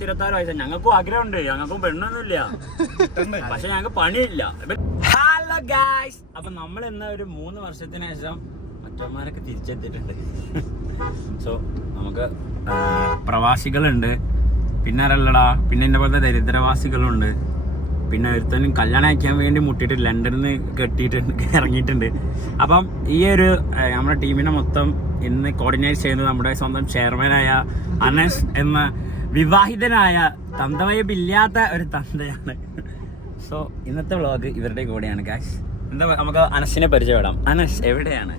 26 വയസ്സാണ്. ഞങ്ങൾക്കും ആഗ്രഹമുണ്ട്, ഞങ്ങൾക്കും പെണ്ണൊന്നുമില്ല, പക്ഷെ ഞങ്ങൾക്ക് പണിയില്ല. ഹലോ ഗായ്സ്, അപ്പൊ നമ്മൾ ഇന്ന് ഒരു 3 വർഷത്തിന് ശേഷം മറ്റന്മാരൊക്കെ തിരിച്ചെത്തിയിട്ടുണ്ട്. സോ നമുക്ക് പ്രവാസികളുണ്ട്, പിന്നെ ആരല്ലടാ, പിന്നെ എന്നെ പോലത്തെ ദരിദ്രവാസികളുണ്ട്, പിന്നെ ഒരുത്തനും കല്യാണം അയക്കാൻ വേണ്ടി മുട്ടിയിട്ട് ലണ്ടനിൽ നിന്ന് കെട്ടിയിട്ടുണ്ട്, ഇറങ്ങിയിട്ടുണ്ട്. അപ്പം ഈ ഒരു നമ്മുടെ ടീമിനെ മൊത്തം ഇന്ന് കോർഡിനേറ്റ് ചെയ്യുന്നത് നമ്മുടെ സ്വന്തം ചെയർമാനായ അനസ് എന്ന വിവാഹിതനായ തന്തവയപ്പില്ലാത്ത ഒരു തന്തയാണ്. സോ ഇന്നത്തെ വ്ളോഗ് ഇവരുടെ കൂടെയാണ് ഗായ്സ്. എന്താ നമുക്ക് അനസിനെ പരിചയപ്പെടാം. അനസ് എവിടെയാണ്?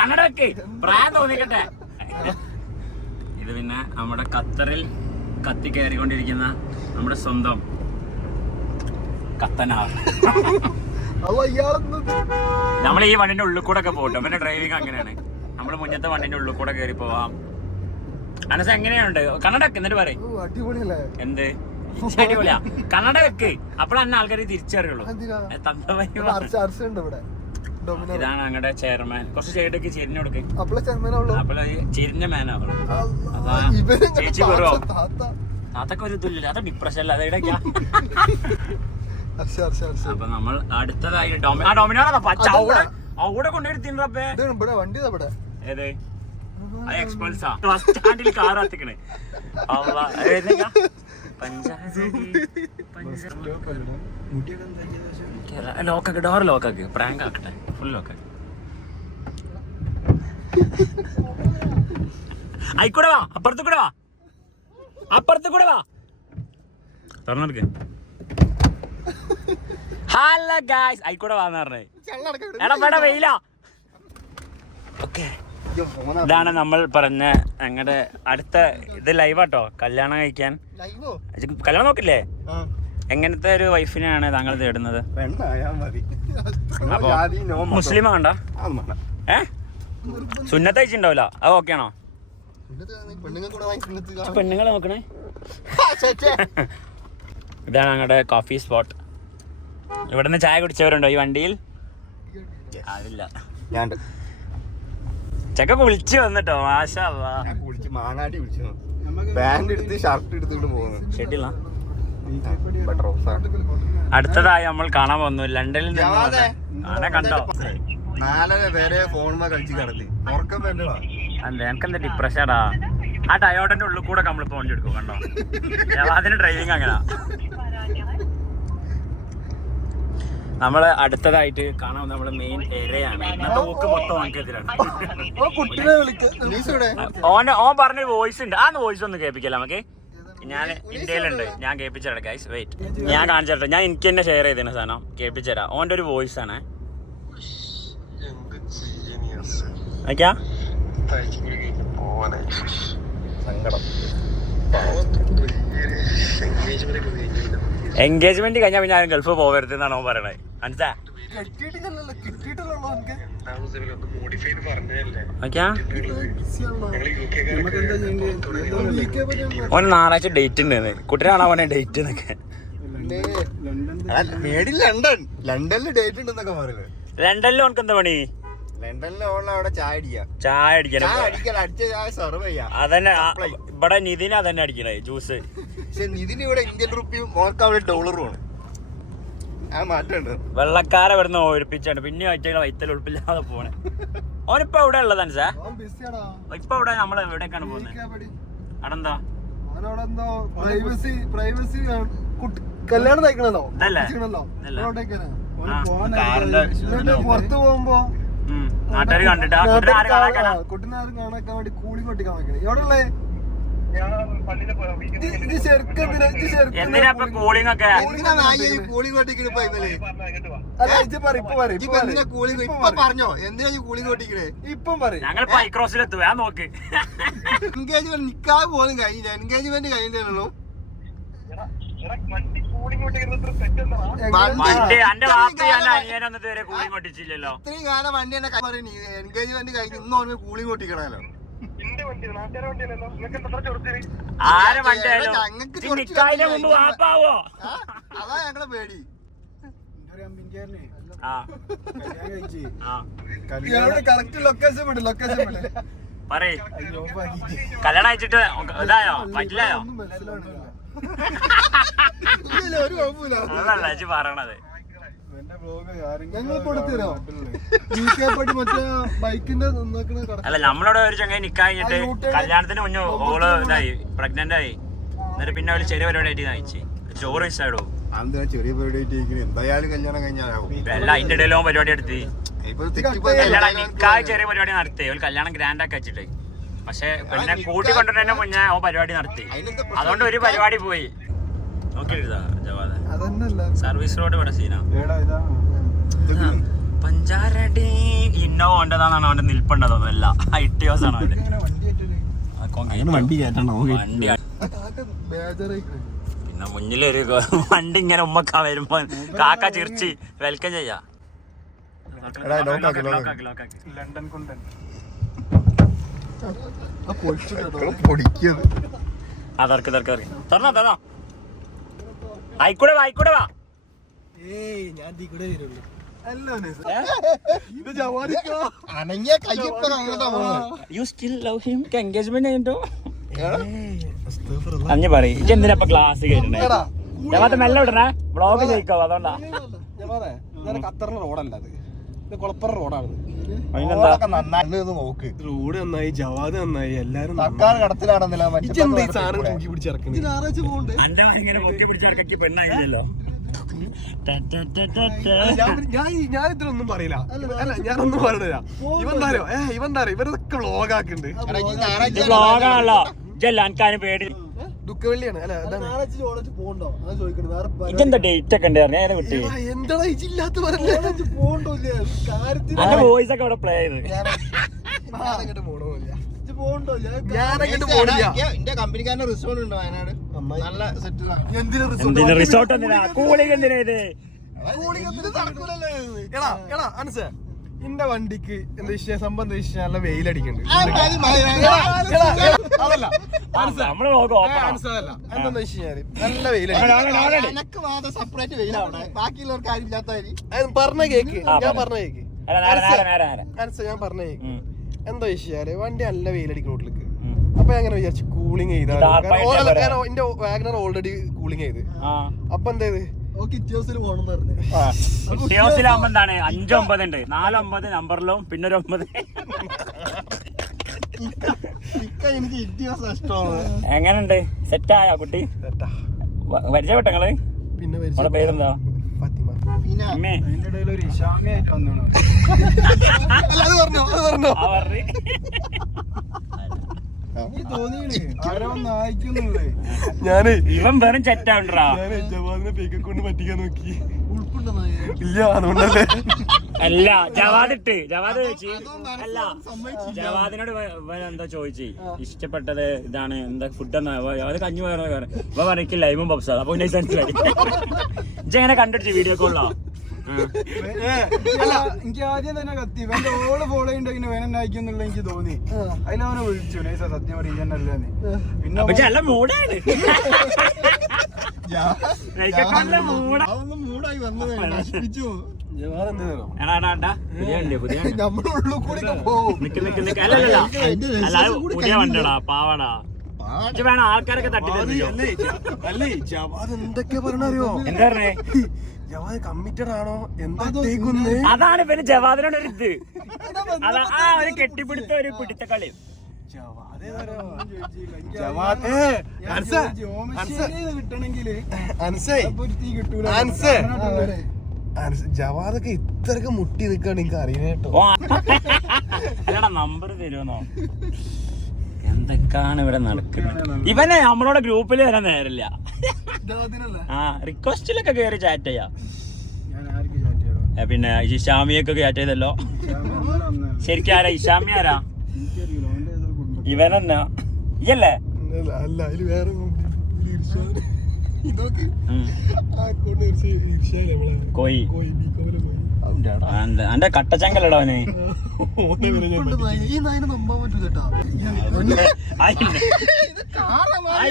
കന്നഡ ഒക്കെ പ്രായം തോന്നിക്കട്ടെ. ഇത് പിന്നെ നമ്മുടെ ഖത്തറിൽ കത്തി കയറിക്കൊണ്ടിരിക്കുന്ന നമ്മുടെ സ്വന്തം കത്തനാർ. നമ്മൾ ഈ വണ്ടിന്റെ ഉള്ളിൽ കൂടെ ഒക്കെ പോകട്ടോ. പിന്നെ ഡ്രൈവിംഗ് അങ്ങനെയാണ്, നമ്മള് മുന്നത്തെ വണ്ടിന്റെ ഉള്ളിൽ കൂടെ കയറി പോവാം. അനസ് എങ്ങനെയുണ്ട്? കന്നഡ വെക്ക് എന്നിട്ട് പറയും. എന്ത് അടിപൊളിയാ? കന്നഡ വെക്ക്, അപ്പോഴെന്നെ ആൾക്കാർ തിരിച്ചറിയുള്ളൂ. ഇതാണ് ഞങ്ങളുടെ ചെയർമാൻ. കുറച്ച് സൈഡൊക്കെ ചെരിഞ്ഞു കൊടുക്കും, അപ്പോൾ ചെരിഞ്ഞ മാനാവണം. ചേച്ചി കുറവോ? അതൊക്കെ ഒരു ഇതില്ല, അത് ഡിപ്രഷൻ അല്ല, അതെവിടെയാ. അപ്പൊ നമ്മൾ അടുത്തതായി ഡൊമിനോറാ പച്ച അവിടെ കൊണ്ടുവരുത്തിണ്ടേ. ഏത് എക്സ്പൾസാ ബസ് സ്റ്റാൻഡിൽ കാർ കത്തിക്കണേ. ലോക്കാക്ക്, ഡോർ ലോക്കാക്ക്, പ്രാങ്ക് ആക്കട്ടെ, ഫുൾ ലോക്കാക്ക്. ആയിക്കൂടെ വാ, അപ്പുറത്ത് കൂടെ വാ, അപ്പുറത്ത് കൂടെ വാ, തുറന്നെടുക്ക്. ഹലോ ഗായ്സ്, ആയിക്കൂടെ വാന്ന് പറഞ്ഞേ. എടാ വേടാ വെയിലാ. ഓക്കെ, ഇതാണ് നമ്മൾ പറഞ്ഞ ഞങ്ങളുടെ അടുത്ത ഇത് ലൈവാട്ടോ. കല്യാണം കഴിക്കാൻ കല്യാണം നോക്കില്ലേ? എങ്ങനത്തെ ഒരു വൈഫിനെയാണ് താങ്കൾ തേടുന്നത്? അപ്പൊ മുസ്ലിം വേണ്ട, സുന്നത്ത് കഴിച്ചിട്ടുണ്ടാവില്ല, അത് ഓക്കെ ആണോ? പെണ്ണുങ്ങളെ നോക്കണേ. ഇതാണ് ഞങ്ങളുടെ കോഫി സ്പോട്ട്. ഇവിടുന്ന് ചായ കുടിച്ചവരുണ്ടോ ഈ വണ്ടിയിൽ? അതില്ല, ചെക്ക കുളിച്ച് വന്നിട്ടോ. മാഷാ അല്ലാഹ്, അടുത്തതായി നമ്മൾ കാണാൻ വന്നു ലണ്ടനിൽ നിന്ന്. കണ്ടോ? എനിക്കെന്താ ഡിപ്രഷനാ? ആ ടയോട്ടന്റെ ഉള്ളിൽ കൂടെ നമ്മളിപ്പോ വണ്ടി എടുക്കും. കണ്ടോ, അതിന് ഡ്രൈവിംഗ് അങ്ങനെ. നമ്മള് അടുത്തതായിട്ട് കാണാൻ നമ്മള് മെയിൻ ഏരിയയാണ്. ഇന്നത്തെ ഊക്ക് മൊത്തം ഓൻക്കെതിരാണ്. ഓൻ പറഞ്ഞ വോയിസ് ഉണ്ട്, ആ വോയിസ് ഒന്ന് കേൾപ്പിക്കല നമുക്ക്. ഞാൻ ഇന്ത്യയിലുണ്ട്, ഞാൻ കേൾപ്പിച്ചേരാം ഗൈസ്. വെയിറ്റ്, ഞാൻ കാണിച്ചേരാം. ഞാൻ എനിക്ക് തന്നെ ഷെയർ ചെയ്തതിന് സാധനം കേൾപ്പിച്ചേരാം. ഓൻ്റെ ഒരു വോയിസ് ആണ്. ഓക്കെയാ? എൻഗേജ്മെന്റ് കഴിഞ്ഞാൽ പിന്നെ ആരും ഗൾഫ് പോകരുത് എന്നാണ് ഓൻ പറയണത്. മനസ്സിലാ? ഓന് ഞായറാഴ്ച ഡേറ്റ് ഉണ്ട്, കുട്ടീനെ കാണാൻ പോണേ ഡേറ്റ് എന്നൊക്കെ. ലണ്ടനിൽ ഓനക്ക് എന്താ പണി? ചായ അതന്നെ. ഇവിടെ നിതിന് അതന്നെ അടിക്കണേ ജ്യൂസ്. നിതിന് ഇവിടെ ഇന്ത്യൻ റുപ്പിയും അവിടെ ഡോളറുമാണ്. വെള്ളക്കാരെ ഇവിടുന്ന് ഒഴിപ്പിച്ചാണ്, പിന്നെ ഒറ്റ വൈത്തൽ ഉൾപ്പില്ലാതെ പോണേ. ഓനിപ്പോ എവിടെ ഉള്ളതാണ് സാർ? ഇപ്പൊ ഇവിടെ നമ്മൾ എവിടേക്കാണ് പോകുന്നത്? അവിടെന്താ കല്യാണം കഴിക്കണല്ലോ, പുറത്ത് പോകുമ്പോ നാട്ടുകാർ കണ്ടിട്ട് കുട്ടനാരും കാണാൻ വേണ്ടി കൂളി കൊട്ടിക്കാൻ വെക്കണേ. എവിടെ ഉള്ളേ? എന്തിനാ കൂളിംഗ് ഒക്കെ? പറഞ്ഞോ എന്തിനാ കൂളിംഗ് കൊട്ടിക്കണേ? ഇപ്പം പറയും. ഞങ്ങൾ പൈക്രോസിലെത്തുക നോക്ക്. എൻഗേജ്മെന്റ് നിക്കാതെ പോലും കഴിഞ്ഞില്ല, എൻഗേജ്മെന്റ് കഴിഞ്ഞിട്ടുള്ളൂ. ഇത്രയും കാലം വണ്ടി തന്നെ എൻഗേജ്മെന്റ് കഴിഞ്ഞ് ഇന്ന് കൂളിംഗ് കൊട്ടിക്കണല്ലോ. അതാ ഞങ്ങളെ പേടി. കറക്റ്റ് ലൊക്കേഷൻ വിട്. പറയ്. കല്യാണം അയച്ചിട്ട് ഇതായോ പറ്റില്ലായോ? ഒരു കുഴപ്പമില്ല. അതല്ല ചേച്ചി പറയണത്. അല്ല നമ്മളിവിടെ ഒരു ചങ്ങായി നിക്കായിട്ട് കല്യാണത്തിന് മുന്നേ ഓള് ഇതായി പ്രഗ്നന്റ് ആയി. എന്നിട്ട് പിന്നെ ഒരു ചെറിയ പരിപാടി ആയിട്ട് നയിച്ചു. ചോറ് ഇഷ്ടമായിടും. ചെറിയ പരിപാടി എന്തായാലും കല്യാണം കഴിഞ്ഞാലാവും. അല്ല അതിന്റെ ഇടയിലോ പരിപാടി എടുത്ത് നിക്കായ് ചെറിയ പരിപാടി നടത്തി. ഒരു കല്യാണം ഗ്രാൻഡ് ആക്കി വെച്ചിട്ട്. പക്ഷെ പിന്നെ കൂട്ടി കൊണ്ടുവരുന്നതിന് മുന്നേ ഓ പരിപാടി നടത്തി. അതുകൊണ്ട് ഒരു പരിപാടി പോയി. നോക്കിയെടുത്താ സർവീസ് റോഡ് ഇവിടെ സീനാ. പഞ്ചാരടി ഇന്നോവ കൊണ്ടതാണെന്നാണ് അവന്റെ നിൽപ്പുണ്ടോ? അല്ല ഐട്ടിയോസ് ആണ് അവന്റെ വണ്ടി. പിന്നെ മുന്നിലൊരു വണ്ടി ഇങ്ങനെ ഉമ്മക്കാ വരുമ്പോ കാക്ക ചിരിച്ച് വെൽക്കം ചെയ്യാ. ലണ്ടൻ കുണ്ടൻ തർക്ക് തറന്നോ തന്നോ. ആയിക്കൂടെ വാ ആയിക്കൂടെ വാ. You still love him? Engagement കഴിഞ്ഞിട്ടോ അഞ്ഞ് പറയും. ഇജ്ജ് എന്തിനാ ഇപ്പൊ ക്ലാസ് കേട്ടേ? ഞാൻ മെല്ലെ വിടണേ, വ്ളോഗ് ചെയ്യിക്കോ. അതുകൊണ്ടാ ഖത്തറിലെ റോഡല്ല അത്, ഇത് കുളപ്പുറ റോഡാണ്. നോക്ക്, റോഡ് നന്നായി, ജവാദ് നന്നായി, എല്ലാരും കടത്തിലാണെന്നില്ല. സാധനം തൂക്കി പിടിച്ചിറക്കുന്നത് പെണ്ണായില്ലല്ലോ. ഞാൻ ഇതിലൊന്നും പറയില്ല. അല്ല ഞാനൊന്നും പറയണില്ല. ഇവന്താരോ ഇവരൊക്കെ വ്ളോഗാക്കുന്നുണ്ട്. വ്ളോഗാണല്ലോ. ജല്ലാൻകാന് പേടി ദുഃഖവെള്ളിയാണ്. അല്ല ഇതെന്താ ഡേറ്റ് ഒക്കെ ഉണ്ടായിരുന്നു കുട്ടി? എന്താ ഇല്ലാത്ത വോയിസ് ഒക്കെ ഇവിടെ പ്ലേ ചെയ്ത് കമ്പനിക്കാരന്റെ റിസോർട്ട് ഉണ്ടോ വയനാട്? നല്ല സെറ്റിൽ. റിസോർട്ട് എന്തിനാ? കൂളിംഗ് എന്തിനാ ഇത്? എന്റെ വണ്ടിക്ക് എന്താ വിഷയം സംബന്ധിച്ച് നല്ല വെയിലടിക്കുന്നുണ്ട്. അതല്ല നമ്മള് എന്താന്ന് വെച്ച് കഴിഞ്ഞാല് നല്ല വെയിലടിക്കും. സെപ്പറേറ്റ് വെയിലാണ്, ബാക്കിയുള്ളവർക്ക് ആരും ഇല്ലാത്തവര്. പറഞ്ഞ കേക്ക്, ഞാൻ പറഞ്ഞ കേക്ക് ഞാൻ പറഞ്ഞ കേക്ക്. എന്താ വെച്ചാല് വണ്ടി നല്ല വെയിലടിക്കും റോഡിലേക്ക്. അപ്പൊ ഞാൻ അങ്ങനെ വിചാരിച്ചു കൂളിംഗ് ചെയ്താൽ എന്റെ വാഗനർ ഓൾറെഡി കൂളിംഗ് ചെയ്ത്. അപ്പൊ എന്താ ിലാകുമ്പോ എന്താണ് 5-9 ഉണ്ട്. 4-9 നമ്പറിലും പിന്നെ ഒരു 9. എനിക്ക് ഇറ്റിയോസ് ഇഷ്ടമാണ്. എങ്ങനെയുണ്ട്? സെറ്റായോ കുട്ടി? പരിചയപ്പെട്ടങ്ങള്? പിന്നെ പേരെന്താ? ഞാന് ഇവൻ വെറും ചെറ്റാണ്ടാ. ജവാദിനെ പേക്കൊണ്ട് പറ്റിക്കാൻ നോക്കി. ഇല്ല അതുകൊണ്ടല്ലേ. അല്ല ജവാദ് അല്ല ജവാദിനോട് എന്താ ചോദിച്ചേ, ഇഷ്ടപ്പെട്ടത് ഇതാണ് എന്താ ഫുഡ് എന്നാ അത് കഞ്ഞി വേറെ ഇവ പറയ്ക്ക് ലൈമും പപ്സാ. അപ്പൊ മനസ്സിലായി ഇജ്ജെങ്ങനെ കണ്ടിട്ട് വീഡിയോ കോളാ? എനിക്ക് ആദ്യം തന്നെ കത്തി ഇവന്റെ ഓള് ഫോളോ ചെയ്യണ്ടെങ്കിൽ വേനണ്ടായിക്കുന്നുള്ള എനിക്ക് തോന്നി. അതിലവനെ വിളിച്ചു നൈസ സത്യം പറയാനല്ലേന്ന്. പിന്നെ നല്ല മൂടാണ്. മൂടായി വന്നത് നശിപ്പിച്ചു. പുതിയ വണ്ടിടാ പാവാടാ വേണം ആൾക്കാരൊക്കെ തട്ടി. അല്ലേ ജവാദ് എന്തൊക്കെയാ പറഞ്ഞറിയോ? എന്താ പറഞ്ഞേ? ജവാദ് കമ്മിറ്റഡ് ആണോ എന്താ? അതാണ് പിന്നെ ജവാദിനോട് ഒരു ഇത്. അതാ ആ ഒരു കെട്ടിപ്പിടുത്ത ഒരു പിടുത്ത കളി. ജവാദൊക്കെ ഇത്രയൊക്കെ മുട്ടി നിക്കാണ് എനിക്ക് അറിയാം കേട്ടോ. അല്ലടാ നമ്പർ തരുമെന്നോ? എന്തൊക്കെയാണ് ഇവിടെ നടക്കുന്നത്? ഇവനെ നമ്മളോട് ഗ്രൂപ്പിൽ വരാൻ നേരില്ല. ആ റിക്വസ്റ്റിലൊക്കെ കയറി ചാറ്റ് ചെയ്യാം. പിന്നെ ഇഷാമിയൊക്കെ ചാറ്റ് ചെയ്തല്ലോ. ശരിക്കും ആരാ ഇഷാമി? ആരാ ഇവനെന്നാ? ഇയല്ലേ? അല്ല അതില് വേറെ കോയി അന്റെ കട്ടച്ചങ്കലടോ അവന്.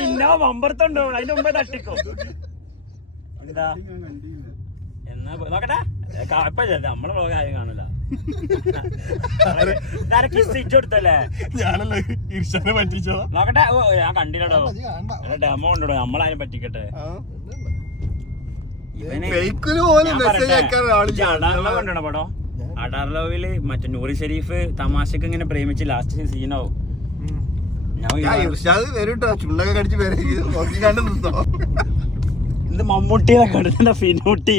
ഇന്നോ മമ്പറത്തുണ്ടോ? അതിന്റെ മുമ്പേ തട്ടിക്കോ. എന്താ എന്നാ നോക്കട്ടെ. നമ്മളെ കാര്യം കാണില്ല. ഇച്ചെടുത്തല്ലേ ഞാനല്ലേ ഇർഷാനെ പറ്റിച്ചോ. നോക്കട്ടെ. ഓ ഞാൻ കണ്ടില്ലടോ, ഡെമോ ഉണ്ടോ, നമ്മളാരും പറ്റിക്കട്ടെ. കണ്ടോ പടോ? അഡാർലോവില് മറ്റേ നൂറി ഷെരീഫ് തമാശക്ക് ഇങ്ങനെ പ്രേമിച്ച് ലാസ്റ്റ് സീനാവും. ചുണ്ടൊക്കെ കടിച്ച് പേര് നോക്കി കണ്ടു നിർത്തോ. ഇത് മമ്മൂട്ടിയെ കണ്ടിട്ടുണ്ടോ? ഫിനൂട്ടി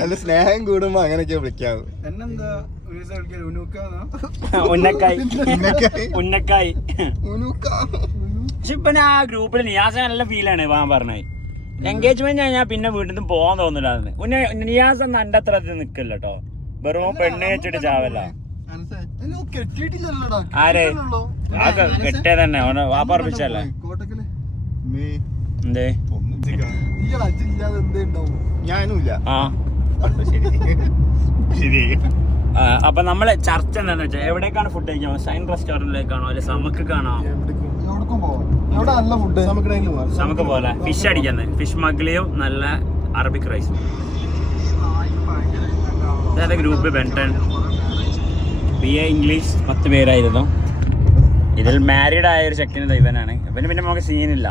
നല്ല സ്നേഹം കൂടുമ്പോ അങ്ങനെയൊക്കെ വിളിക്കാവൂ. എന്നെന്താ ഉന്നക്കായി ഉന്നക്കായി. പക്ഷെ ഇപ്പൊ ആ ഗ്രൂപ്പിൽ നിയാസ നല്ല ഫീലാണ് പറഞ്ഞത്. എൻഗേജ്മെന്റ് കഴിഞ്ഞാൽ പിന്നെ വീട്ടിൽ നിന്ന് പോകാൻ തോന്നില്ല. നിയാസ് ഒന്നും എന്റെ അത്ര നിക്കില്ല കേട്ടോ. വെറും പെണ്ണ് വെച്ചിട്ട് ചാവല്ല. ആരെ ആ കെട്ടിയ തന്നെ വാപ്പറപ്പിച്ചല്ലേ. എന്തേ ഞാനുമില്ല. അപ്പൊ നമ്മളെ ചർച്ച എന്താന്ന് വെച്ചാൽ എവിടേക്കാണ് ഫുഡ് കഴിക്കാൻ? ഷൈൻ റെസ്റ്റോറന്റിലേക്കാണോ അല്ലെ സമക്കാണോ? നമുക്ക് പോലെ ഫിഷ് അടിക്കുന്നത്. ഫിഷ് മഗ്ലിയും നല്ല അറബിക് റൈസും. ഇതായത് ഗ്രൂപ്പ് ബെൻടൺ BA ഇംഗ്ലീഷ് 10 പേരായിരുന്നു. ഇതിൽ മാരീഡ് ആയ ഒരു ചെക്കന് ഇവനാണ്. ഇവന് പിന്നെ നമുക്ക് സീനില്ല.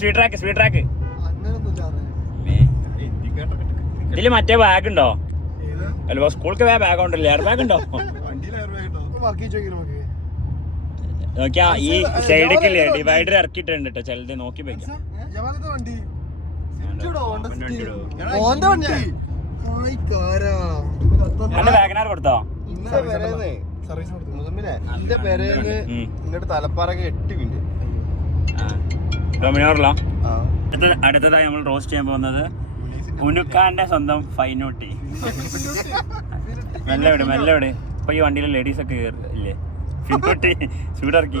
സ്വീറ്റ് ട്രാക്ക് ഇതില് മറ്റേ ബാഗ് ഉണ്ടോ? അല്ല സ്കൂൾക്ക് ബാഗ് ഉണ്ടല്ലോ. എയർ ബാഗ് ഉണ്ടോ? നോക്കിയാ ഈ സൈഡിക്കില്ലേ ഡിവൈഡർ ഇറക്കിയിട്ടുണ്ട് കേട്ടോ. ചിലത് നോക്കി വെക്കാം. വാഗനാർ കൊടുത്തോ? എന്റെ പേരേന്ന് ഇങ്ങോട്ട് തലപ്പാറൊക്കെ 8 മിനിറ്റ്. ഡൊമിനോറിലോ? അടുത്തതായി നമ്മൾ റോസ്റ്റ് ചെയ്യാൻ പോകുന്നത് ഉനുക്കാന്റെ സ്വന്തം ഫൈനൂട്ടി. മെല്ലെ ഇപ്പൊ ഈ വണ്ടിയിലെ ലേഡീസ് ഒക്കെ ഇല്ലേ? ഫിനൂട്ടി ചൂടിറക്കി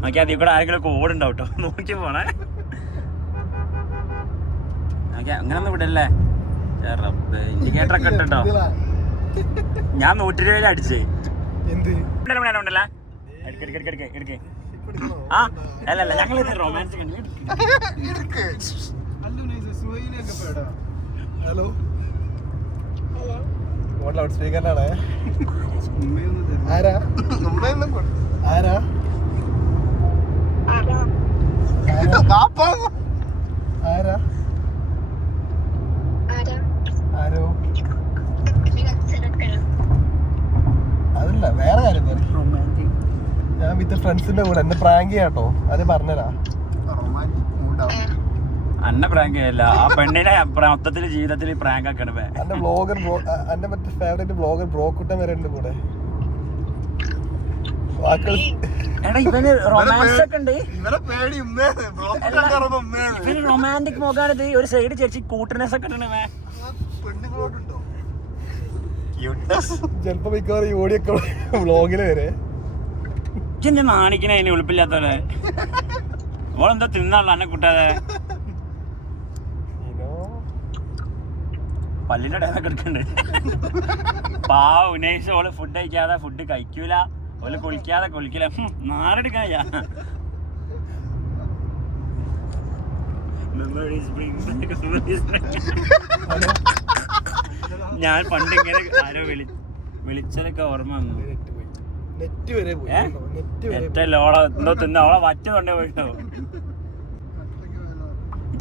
നോക്കി. അതിൽ കൂടെ ആരെങ്കിലും ഒക്കെ ഓടുണ്ടാവും കേട്ടോ. നോക്കി പോണേ. അങ്ങനൊന്നും വിടല്ലേ. ഇൻഡിക്കേറ്റർ ഒക്കെ ഇട്ടോ. ഞാൻ 120 അടിച്ചേ. ഉണ്ടല്ലേ എടുക്ക്. ആ അല്ലല്ല ഞങ്ങൾ റൊമാൻസ്. Hello loud സ്പീക്കറിനാണ്. ആരാ ആരാ ആരാ ആരോ അതല്ല വേറെ കാര്യം പറ. ഞാൻ വിത്ത് ഫ്രണ്ട്സിന്റെ കൂടെ എന്നെ പ്രാങ്ക് ചെയ്യാട്ടോ. അത് പറഞ്ഞരാ. അന്ന പ്രാങ്ക് ചെയ്യല്ല. ആ പെണ്ണിനെ മൊത്തത്തിൽ ജീവിതത്തിൽ പ്രാങ്ക് ആക്കണം. എന്റെ ബ്ലോഗർ എന്റെ മറ്റേ ഫേവറേറ്റ് ബ്ലോഗർ ബ്രോക്കുട്ടൻ വരെ ഉണ്ട് കൂടെ. ഇവന് റൊമാൻസ് ഒക്കെ ഉണ്ട്. ഇവന് റൊമാൻറ്റിക് നോക്കാണിത്. ഒരു സൈഡ് ചേച്ചി കൂട്ടനെസ് ഒക്കെ ഉണ്ട്. ചെലപ്പോ മിക്കവാറും ഈ ഓടിയൊക്കെ വ്ളോഗില് വരെ ഇജ്ജെന്നെ നാണിക്കണ അതിന് എളുപ്പില്ലാത്തവരെ. ഓളെന്താ തിന്നാണല്ലോ എന്നെ കൂട്ടാതെ. പല്ലിന്റെ ഇടയൊക്കെ എടുക്കണ്ട്. പാവ ഉന്നയിച്ച് ഓള് ഫുഡ് കഴിക്കാതെ ഫുഡ് കഴിക്കൂല. ഓല് കുളിക്കാതെ കുളിക്കില്ല. നാരെടുക്കാ. ഞാൻ പണ്ട് ഇങ്ങനെ ആരോ വിളിച്ചതൊക്കെ ഓർമ്മ വന്നു. ഓളെ എന്തോ തിന്ന ഓളെ വറ്റ കൊണ്ടേ പോയിട്ടോ.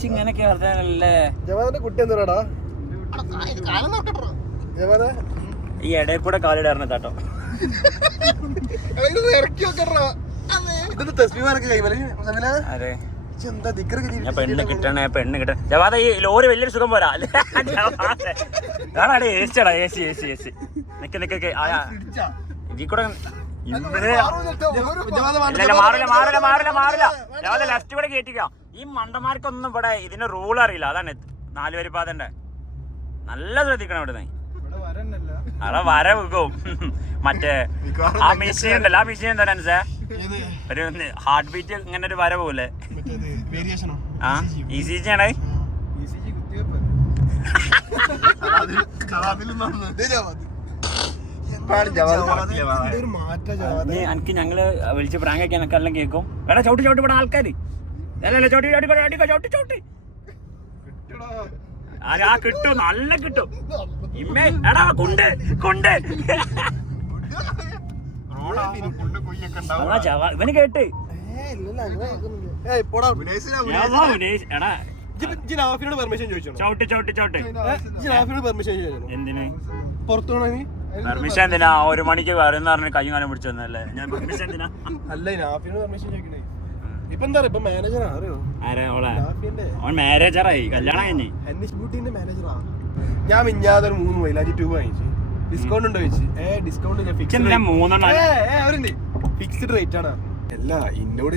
ഇങ്ങനൊക്കെ വർത്താനല്ലേ. കുട്ടി എന്താടാ ഈ ഇടയിൽ കൂടെ കാലിടാറുണ്ട് കേട്ടോ. അതെ ഞാൻ പെണ്ണ് കിട്ടണേ പെണ്ണ് കിട്ടണേ. ജവാദ ഈ ലോറി വലിയൊരു സുഖം പോരാ. കാണാടെ ഏസിടാ. ഏസി നിക്ക് ഇതിൽ കൂടെ മാറില്ല. ലെഫ്റ്റ് കൂടെ കേറ്റിക്കാം. ഈ മണ്ടന്മാർക്കൊന്നും ഇവിടെ ഇതിന്റെ റൂൾ അറിയില്ല. അതാണ് 4 വരിപ്പാതന്റെ. നല്ല ശ്രദ്ധിക്കണം ഇവിടെ. അവിടെ വര വെക്കും. മറ്റേ ആ മെഷീൻ ഉണ്ടല്ലോ. ആ മെഷീൻ എന്താ ഒരു ഹാർട്ട് ബീറ്റ് ഇങ്ങനെ ഒരു വര പോലെ. ആ ECG ആണേ. ഇപ്പഴാണ് ജവാദ് ഇതൊരു മാറ്റാ ജവാദ്. എനിക്ക് ഞങ്ങള് വിളിച്ച് പ്രാങ്ക് ആക്കി എനക്ക് എല്ലാം കേൾക്കും. എടാ ചവിട്ടി ചവിട്ടി ഇവിടെ ആൾക്കാര് അല്ലല്ല ചവിട്ടി ചവിട്ടി ചവിട്ടി ആ കിട്ടും, നല്ല കിട്ടും. ഇമ്മേ എടാ കൊണ്ട് ഇവന് കേട്ട് പെർമിഷൻ ചോദിച്ചോ? ചവിട്ടി പെർമിഷൻ ചോദിച്ചോ? എന്തിന് പുറത്തു പോണേ? പെർമിഷൻ എന്തിനാ? 1 മണിക്ക് വരുന്ന പറഞ്ഞ് കൈ കാലം പിടിച്ചു വന്നല്ലേ. ഞാൻ പെർമിഷൻ എന്തിനാ? അല്ല നാഫിനോട് പെർമിഷൻ ചോദിക്കണേ. ഇപ്പൊ എന്താ ഇപ്പൊ മാനേജർ അറിയോ? അവൻ മാനേജറായി, കല്യാണം കഴിഞ്ഞ്. ബ്യൂട്ടിന്റെ മാനേജറാ. ഞാൻ മിഞ്ഞാതൊരു 3 മൈലാഞ്ചി ട്യൂബ് വാങ്ങിച്ചു. ഡിസ്കൗണ്ട് ഉണ്ടോ ചോദിച്ചു. ഡിസ്കൗണ്ട് ഫിക്സ്ഡ് റേറ്റ് ആണ്. അല്ല ഇന്നോട്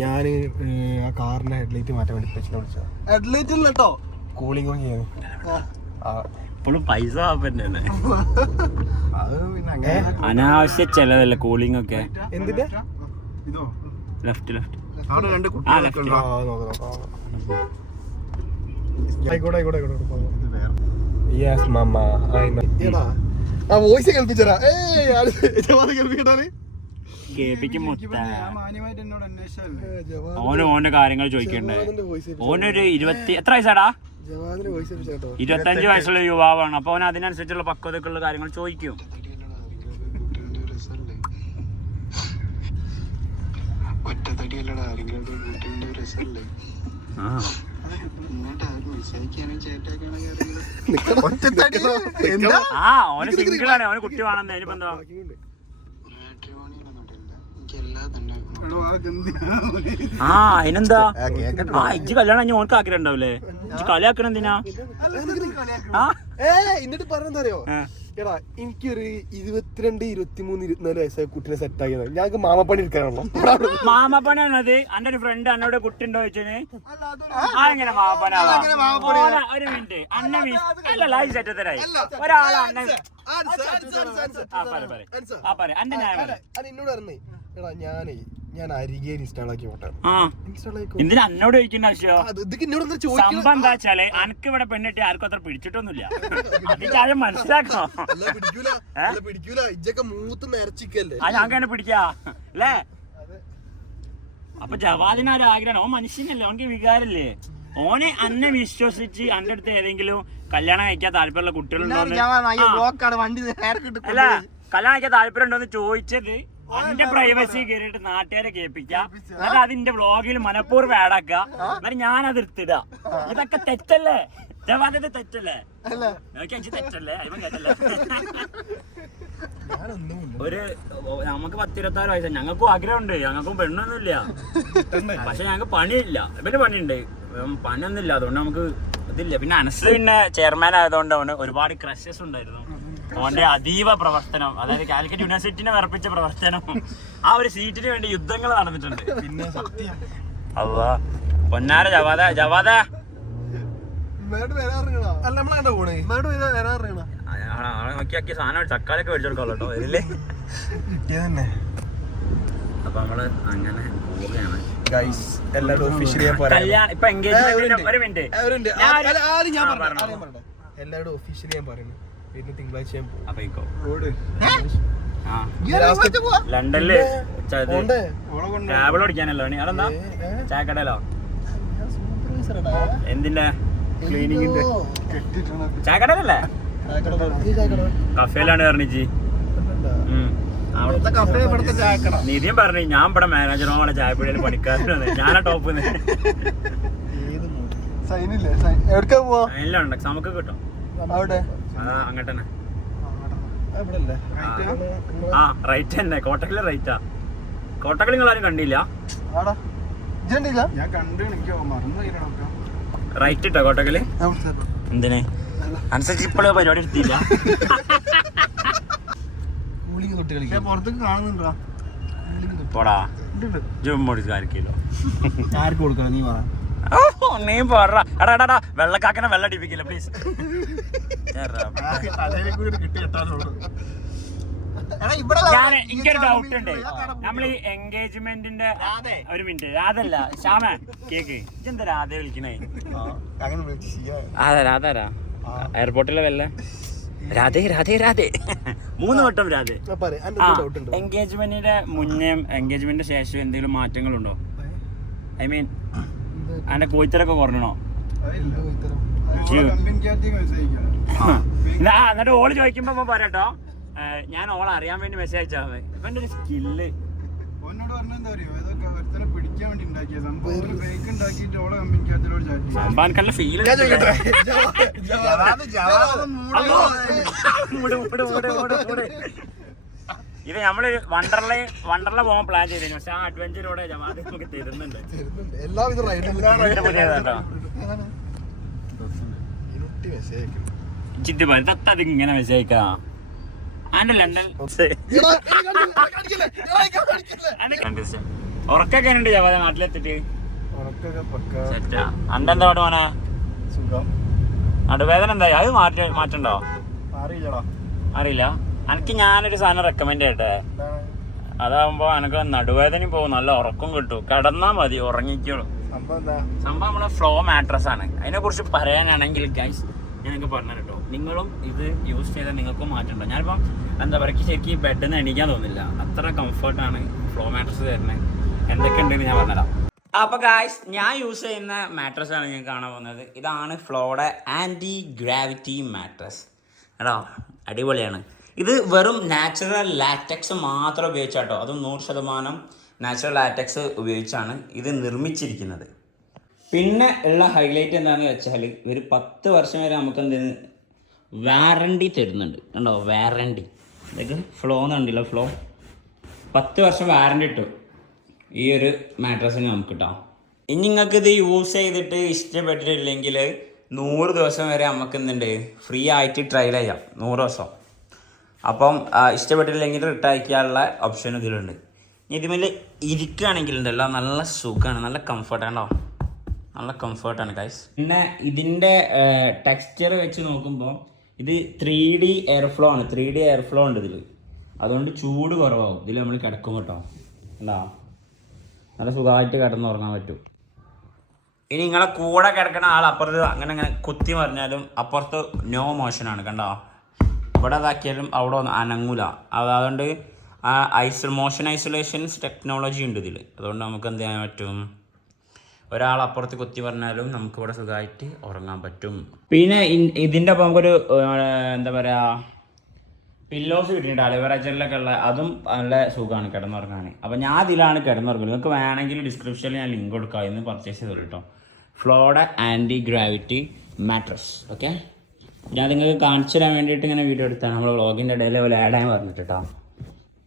ഞാന് ആ കാറിന്റെ ഹെഡ്ലൈറ്റ് മാറ്റാൻ വേണ്ടി വിളിച്ചതാ. ഹെഡ്ലൈറ്റ് ഇല്ല കേട്ടോ, കൂളിംഗ് ഓൺ ചെയ്യാൻ. ഇപ്പോഴും പൈസ തന്നെ അത് അനാവശ്യ ചെലവല്ലേ കൂളിംഗ് ഒക്കെ. എന്തിന്റെ ലെഫ്റ്റ് അവിടെ 2 കുട്ടികളൊക്കെ വോയിസ് കേൾപ്പിച്ചരാ. കേൾപ്പിക്കട്ടാല് മാന്യമായിട്ട് എന്നോട് അന്വേഷിച്ചല്ലേ. ഓന്റെ കാര്യങ്ങൾ ചോദിക്കണ്ടേ. ഓനൊരു 20 എത്ര വയസ്സാടാ? 25 വയസ്സുള്ള യുവാവാണ്. അപ്പൊ അവൻ അതിനനുസരിച്ചുള്ള പക്വതക്കുള്ള കാര്യങ്ങൾ ചോദിക്കും. ഓന് സിംഗിൾ ആണ്, അവന് കുട്ടി വേണമെന്ന്. അതിനിപ്പോ എന്താ? അതിനെന്താ? ഇജ്ജ് കല്യാണം കഴിഞ്ഞ ഓനക്ക് ആഗ്രഹം ഉണ്ടാവില്ലേ? ഇജ്ജ് കളിയാക്കണം എന്തിനാ? എന്നിട്ട് പറഞ്ഞെന്തറിയോ? എടാ എനിക്കൊരു 22, 23, 24 വയസ്സായ കുട്ടിനെ സെറ്റ് ആക്കിയത്. ഞങ്ങൾക്ക് മാമപ്പണി എടുക്കാനാണല്ലോ. മാമപ്പണിയാണത്. എന്റെ ഒരു ഫ്രണ്ട് എന്നോട് കുട്ടി ഉണ്ടോ ചോദിച്ചത്. അതെങ്ങനെ മാമപ്പണി? ഒരു മിനിറ്റ്, അല്ല സെറ്റത്തരായി ഒരാളെ എന്നോട് പറഞ്ഞേ, എടാ ഞാൻ അരികെ ഇൻസ്റ്റാൾ ആക്കി പോട്ടെ. എന്തിനാ എന്നോട് ചോദിക്കേണ്ട ആവശ്യം? സംഭവം എന്താ വെച്ചാല് അനക്ക് ഇവിടെ പെണ്ണിട്ട് ആർക്കും അത്ര പിടിച്ചിട്ടൊന്നുമില്ല. അത് കാര്യം മനസ്സിലാക്കണോ? പിടിക്കൂല. ഇജ്ജൊക്കെ മൂത്ത് നിറച്ചിക്കല്ലേ. ആ ഞാൻ തന്നെ പിടിക്കാ അല്ലേ? അപ്പൊ ജവാദിന് ഒരു ആഗ്രഹം. ഓൻ മനുഷ്യനല്ലേ, ഓനക്ക് വികാരല്ലേ. ഓനെ അന്നെ വിശ്വസിച്ച് അന്റെ അടുത്ത് ഏതെങ്കിലും കല്യാണം കഴിക്കാൻ താല്പര്യമുള്ള കുട്ടികളുണ്ടോ? അല്ല, കല്യാണം കഴിക്കാൻ താല്പര്യം ഉണ്ടോന്ന് ചോദിച്ചത് എന്റെ പ്രൈവസി കയറിയിട്ട് നാട്ടുകാരെ കേൾപ്പിക്കാം. എന്നിട്ട് അതിന്റെ വ്ളോഗിൽ മനഃപൂർവ്വം ആഡാക്ക. എന്നിട്ട് ഞാനത് എടുത്തിടാ. ഇതൊക്കെ തെറ്റല്ലേ? ജവാദത് തെറ്റല്ലേ? തെറ്റല്ലേ? ഇവൻ കേട്ടല്ലേ? ഒരു നമുക്ക് 10-26 വയസ്സാണ്. ഞങ്ങൾക്കും ആഗ്രഹമുണ്ട്, ഞങ്ങൾക്കും പെണ്ണൊന്നുമില്ല. പക്ഷെ ഞങ്ങൾക്ക് പണിയില്ല. ഇവന് പണിയുണ്ട്, പണിയൊന്നുമില്ല. അതുകൊണ്ട് നമുക്ക് ഇതില്ല. പിന്നെ അനസ് പിന്നെ ചെയർമാൻ ആയതുകൊണ്ട് അവന് ഒരുപാട് ക്രഷസ് ഉണ്ടായിരുന്നു. അവന്റെ അതീവ പ്രവർത്തനം, അതായത് കാലിക്കറ്റ് യൂണിവേഴ്സിറ്റിനെ വിറപ്പിച്ച പ്രവർത്തനം, ആ ഒരു സീറ്റിന് വേണ്ടി യുദ്ധങ്ങൾ നടന്നിട്ടുണ്ട്. പിന്നെ സത്യം അള്ളാ പൊന്നാര ജവാദ നോക്കിയാക്കി സാധനം ചക്കാലൊക്കെ മേടിച്ചു കൊടുക്കാമല്ലോ കേട്ടോ ഇതില്ലേ. അപ്പൊ നമ്മള് അങ്ങനെ പോവുകയാണ്. കല്യാണം ഇപ്പൊ എൻഗേജ്മെന്റ്. ഒരു മിനിറ്റ്, എല്ലാവരും ഒഫീഷ്യലി ഞാൻ പറയുന്നു. പിന്നെ തിങ്കളാഴ്ച ഞാൻ ലണ്ടനില് ക്യാബിൾ ഓടിക്കാനല്ലോ. അതെന്താ ചായക്കടയിലോ? എന്തിന്റെ ക്ലീനിങ്ങിന്റെ ചായക്കടയിലല്ലേ? കഫേലാണ് പറഞ്ഞിച്ച്. നിധിയും പറഞ്ഞു ഞാൻ ഇവിടെ മാനേജറോ അവിടെ ചായപ്പൊടിയിൽ പണിക്കാരനാണ്. ഞാനാ ടോപ്പ്. എല്ലാം ഉണ്ട്, നമുക്ക് കിട്ടും. അങ്ങോട്ട് തന്നെ. ആ റൈറ്റ് തന്നെ, കോട്ടക്കല് റൈറ്റാ. കോട്ടക്കൽ നിങ്ങൾ ആരും കണ്ടില്ല? റൈറ്റ് ഇട്ടോ കോട്ടക്കല്. എന്തിന് അനുസരിച്ച് ഇപ്പോഴും പരിപാടി എടുത്തില്ല. പോടാ ജുമ്മോടിക്കാർക്കില്ലോ ആർക്ക് കൊടുക്കണം നീ പറ. നീ പറ. എടാ വെള്ളക്കാക്കനെ വെള്ളം അടിപ്പിക്കില്ല പ്ലീസ്. എടാ ഇവിടെ എനിക്കൊരു ഡൗട്ട് ഉണ്ട്. നമ്മൾ ഈ എൻഗേജ്മെന്റിന്റെ ഒരു മിനിറ്റ് രാധല്ല ശ്യാമ കേക്ക് ഇതെന്താ രാധ വിളിക്കണേ? അങ്ങനെ വിളിച്ച് അതാ രാധാരാ എയർപോർട്ടിലെ വല്ല രാധേ രാധേ രാധേ 3 വട്ടം രാധേ. എൻഗേജ്മെന്റിന്റെ മുന്നേ എൻഗേജ്മെന്റിന്റെ ശേഷം എന്തെങ്കിലും മാറ്റങ്ങളുണ്ടോ? ഐ മീൻ അതിന്റെ കോയിത്തരൊക്കെ കുറഞ്ഞോ? എന്നിട്ട് ഓള് ചോദിക്കുമ്പോ പറയാട്ടോ, ഞാൻ ഓളെ അറിയാൻ വേണ്ടി മെസ്സേജ് അയച്ചാ മതി. ഇവന്റെ ഒരു സ്കില്ല് ഓനോട് പറഞ്ഞെന്താ അറിയോ, ഇതൊക്കെ ഒരുത്തനെ പിടിക്കാൻ വേണ്ടി ഉണ്ടാക്കിയ സംഭവം ഫേക്ക് ഉണ്ടാക്കിയിട്ട് ഓളെ കമ്പനിക്കകത്തിലോട് ചാറ്റ് സംഭാനക്കല്ല ഫീൽ. ഇത് നമ്മള് വണ്ടർല പോകാൻ പ്ലാൻ ചെയ്തിരുന്നു. പക്ഷെ ആ അഡ്വഞ്ചറോടെ ജമാഅത്ത് നമുക്ക് തരുന്നുണ്ട്. എല്ലാവിധ ചിന്തി അത് ഇങ്ങനെ മെസ്സേജ് അയക്കാം. ആൻഡ് ലണ്ടൻ ഉറക്കൊക്കെ ഉണ്ട് ജവാദ നാട്ടിലെത്തിട്ട് സെറ്റാ. അന്റെ പാട് മോനെ നടുവേദന എന്താ? അത് മാറ്റണ്ടോ? അറിയില്ല. എനിക്ക് ഞാനൊരു സാധനം റെക്കമെൻഡ് ചെയ്യട്ടെ. അതാവുമ്പോ എനിക്ക് നടുവേദനയും പോകും, നല്ല ഉറക്കം കിട്ടും. കിടന്നാ മതി, ഉറങ്ങിക്കോളൂ. സംഭവം നമ്മളെ ഫ്ലോ മാട്രസ് ആണ്. അതിനെ കുറിച്ച് പറയാനാണെങ്കിൽ ഗൈസ് ഞാനൊക്കെ പറഞ്ഞു കേട്ടോ, നിങ്ങളും ഇത് യൂസ് ചെയ്താൽ നിങ്ങൾക്കും മാറ്റണ്ടോ? ഞാനിപ്പം എന്താ പറയുക, ശരിക്കും ബെഡിൽ നിന്ന് എണീക്കാൻ തോന്നില്ല, അത്ര കംഫർട്ടാണ് ഫ്ലോ മാട്രസ് തരുന്നത്. എന്തൊക്കെ ഉണ്ടെന്ന് ഞാൻ പറഞ്ഞുതരാം. അപ്പോൾ ഗായ്സ് ഞാൻ യൂസ് ചെയ്യുന്ന മാട്രസ് ആണ് ഞാൻ കാണാൻ പോകുന്നത്. ഇതാണ് ഫ്ലോയുടെ ആൻറ്റി ഗ്രാവിറ്റി മാട്രസ്. എടാ അടിപൊളിയാണ്. ഇത് വെറും നാച്ചുറൽ ലാറ്റക്സ് മാത്രം ഉപയോഗിച്ചാട്ടോ, അതും 100% നാച്ചുറൽ ലാറ്റക്സ് ഉപയോഗിച്ചാണ് ഇത് നിർമ്മിച്ചിരിക്കുന്നത്. പിന്നെ ഉള്ള ഹൈലൈറ്റ് എന്താണെന്ന് വെച്ചാൽ ഒരു 10 വർഷം വരെ നമുക്ക് എന്ത് വാറണ്ടി തരുന്നുണ്ട്. കണ്ടോ വാറണ്ടി, അതായത് ഫ്ലോ എന്നുണ്ടല്ലോ, ഫ്ലോ 10 വർഷം വാറണ്ടി കിട്ടും ഈ ഒരു മാട്രസിന് നമുക്ക് കിട്ടാം. ഇനി നിങ്ങൾക്ക് ഇത് യൂസ് ചെയ്തിട്ട് ഇഷ്ടപ്പെട്ടിട്ടില്ലെങ്കിൽ 100 ദിവസം വരെ നമുക്ക് എന്തുണ്ട് ഫ്രീ ആയിട്ട് ട്രയൽ ചെയ്യാം. 100 ദിവസം. അപ്പം ഇഷ്ടപ്പെട്ടില്ലെങ്കിൽ റിട്ടേൺ അയക്കാനുള്ള ഓപ്ഷൻ ഇതിലുണ്ട്. ഇതിൽ ഇരിക്കുകയാണെങ്കിൽ ഉണ്ടല്ലോ നല്ല സുഖമാണ്, നല്ല കംഫർട്ടാണോ, നല്ല കംഫർട്ടാണ് ഗൈസ്. പിന്നെ ഇതിൻ്റെ ടെക്സ്ചർ വെച്ച് നോക്കുമ്പോൾ ഇത് 3D എയർ ഫ്ലോ ആണ്. 3D എയർ ഫ്ലോ ഉണ്ട് ഇതിൽ, അതുകൊണ്ട് ചൂട് കുറവാകും ഇതിൽ നമ്മൾ കിടക്കും കേട്ടോ. എന്താ നല്ല സുഖമായിട്ട് കിടന്നുറങ്ങാൻ പറ്റും. ഇനി നിങ്ങളെ കൂടെ കിടക്കുന്ന ആൾ അപ്പുറത്ത് അങ്ങനെ കുത്തി മറിഞ്ഞാലും അപ്പുറത്ത് നോ മോഷനാണ്. കണ്ടോ, ഇവിടെ അതാക്കിയാലും അവിടെ ഒന്നും അനങ്ങൂല. അതുകൊണ്ട് മോഷൻ ഐസൊലേഷൻസ് ടെക്നോളജി ഉണ്ട് ഇതിൽ. അതുകൊണ്ട് നമുക്ക് എന്ത് ചെയ്യാൻ പറ്റും, ഒരാൾ അപ്പുറത്ത് കുത്തി പറഞ്ഞാലും നമുക്ക് ഇവിടെ സുഖമായിട്ട് ഉറങ്ങാൻ പറ്റും. പിന്നെ ഇതിൻ്റെ ഒപ്പം നമുക്കൊരു എന്താ പറയുക പില്ലോസ് കിട്ടിയിട്ടുണ്ട് അലവറച്ചറിലൊക്കെ ഉള്ള, അതും നല്ല സുഖമാണ് കിടന്നുറങ്ങാൻ. അപ്പോൾ ഞാൻ ഇതിലാണ് കിടന്നുറങ്ങുന്നത്. നിങ്ങൾക്ക് വേണമെങ്കിൽ ഡിസ്ക്രിപ്ഷനിൽ ഞാൻ ലിങ്ക് കൊടുക്കാം, ഇന്ന് പർച്ചേസ് ചെയ്തോളൂ കേട്ടോ. ഫ്ലോയുടെ ആൻറ്റി ഗ്രാവിറ്റി മാട്രസ്. ഓക്കെ, ഞാൻ നിങ്ങൾക്ക് കാണിച്ചു തരാൻ വേണ്ടിയിട്ട് ഇങ്ങനെ വീഡിയോ എടുത്താണ്. നമ്മൾ വ്ളോഗിൻ്റെ ഇടയിൽ പോലെ ആഡ് ചെയ്യാൻ പറഞ്ഞിട്ട് കേട്ടോ.